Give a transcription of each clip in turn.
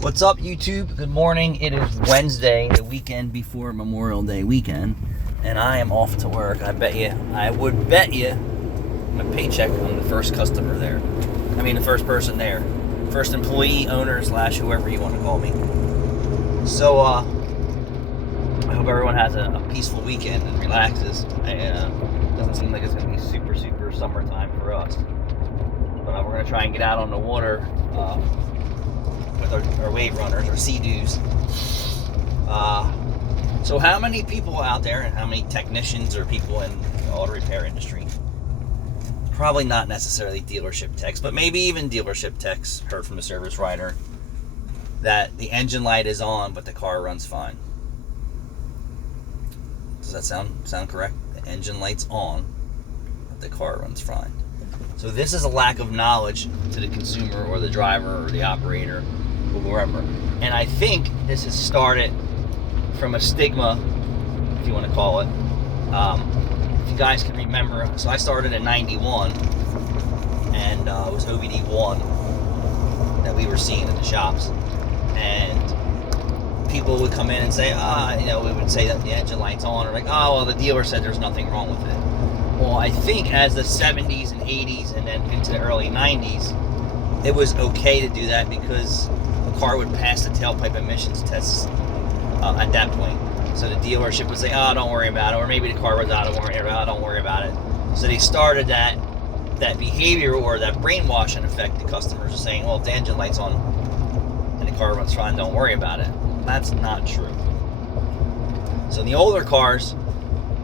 What's up, YouTube? Good morning. It is Wednesday, the weekend before Memorial Day weekend, and I am off to work. I would bet you my paycheck I'm the first customer there. The first person there. First employee, owner, / whoever you want to call me. So, I hope everyone has a peaceful weekend and relaxes. Doesn't seem like it's going to be super summertime for us. But we're going to try and get out on the water with our wave runners, our Sea-Doos. So how many people out there and how many technicians or people in the auto repair industry, probably not necessarily dealership techs, but maybe even dealership techs, heard from the service writer that the engine light is on but the car runs fine? Does that sound correct? The engine light's on but the car runs fine. So this is a lack of knowledge to the consumer or the driver or the operator or whoever. And I think this has started from a stigma, if you want to call it. If you guys can remember, so I started in 91, and it was OBD1 that we were seeing in the shops. And people would come in and say, we would say that the engine light's on, or like, the dealer said there's nothing wrong with it. Well, I think as the 70s and 80s and then into the early 90s, it was okay to do that because the car would pass the tailpipe emissions tests at that point. So the dealership would say, don't worry about it. Or maybe the car was out, don't worry about it. So they started that behavior or that brainwashing effect. The customers are saying, well, if the engine light's on and the car runs fine, don't worry about it. That's not true. So in the older cars,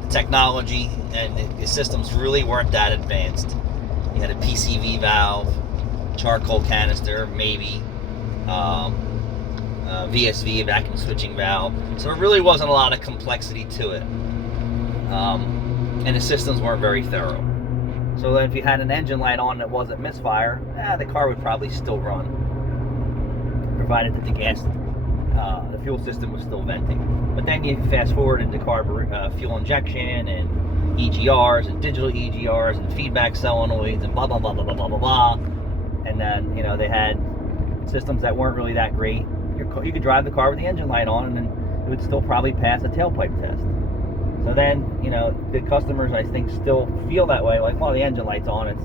the technology and the systems really weren't that advanced. You had a PCV valve, charcoal canister, maybe, VSV, vacuum switching valve. So there really wasn't a lot of complexity to it. And the systems weren't very thorough. So then if you had an engine light on that wasn't misfire, the car would probably still run, provided that the fuel system was still venting. But then you fast forward into fuel injection and EGRs and digital EGRs and feedback solenoids and blah, blah, blah, blah, blah, blah, blah, blah. And then, they had systems that weren't really that great. You could drive the car with the engine light on and it would still probably pass a tailpipe test. So then, the customers, I think, still feel that way. Like, the engine light's on, it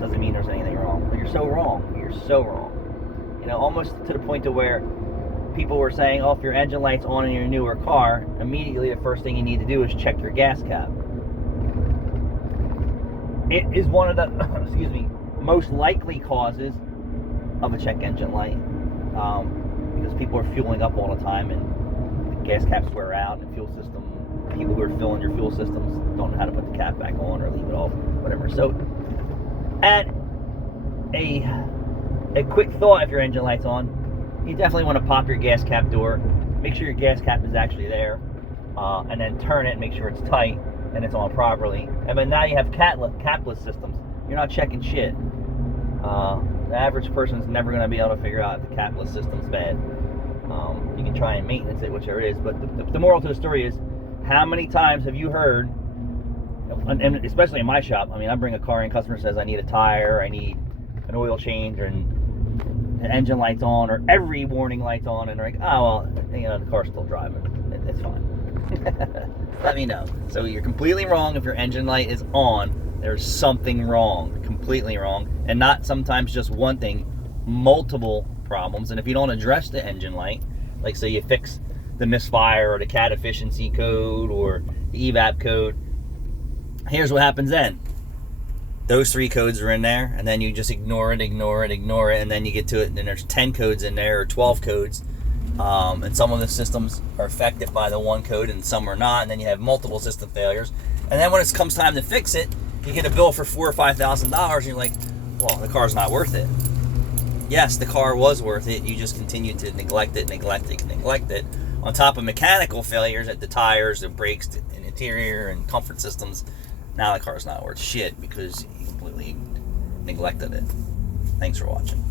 doesn't mean there's anything wrong. But you're so wrong. You're so wrong. Almost to the point to where people were saying, if your engine light's on in your newer car, immediately the first thing you need to do is check your gas cap. It is one of the, most likely causes of a check engine light. Because people are fueling up all the time and the gas caps wear out and people who are filling your fuel systems don't know how to put the cap back on or leave it off, whatever. So at a quick thought, if your engine light's on, you definitely want to pop your gas cap door, make sure your gas cap is actually there, and then turn it and make sure it's tight and it's on properly. And then now you have capless systems. You're not checking shit. The average person is never going to be able to figure out if the capless system's bad. You can try and maintenance it, whichever it is, but the moral to the story is, how many times have you heard, and especially in my shop, I bring a car in, customer says I need a tire, I need an oil change, or an engine light's on, or every warning light's on, and they're like, the car's still driving, it's fine. Let me know. So you're completely wrong if your engine light is on. There's something wrong, completely wrong, and not sometimes just one thing, multiple problems. And if you don't address the engine light, like say you fix the misfire or the cat efficiency code or the evap code, here's what happens then. Those 3 codes are in there, and then you just ignore it, and then you get to it, and then there's 10 codes in there, or 12 codes, and some of the systems are affected by the one code, and some are not, and then you have multiple system failures. And then when it comes time to fix it, you get a bill for $4,000 or $5,000, and you're like, the car's not worth it. Yes, the car was worth it. You just continue to neglect it. On top of mechanical failures at the tires, the brakes, and interior, and comfort systems, now the car's not worth shit because you completely neglected it. Thanks for watching.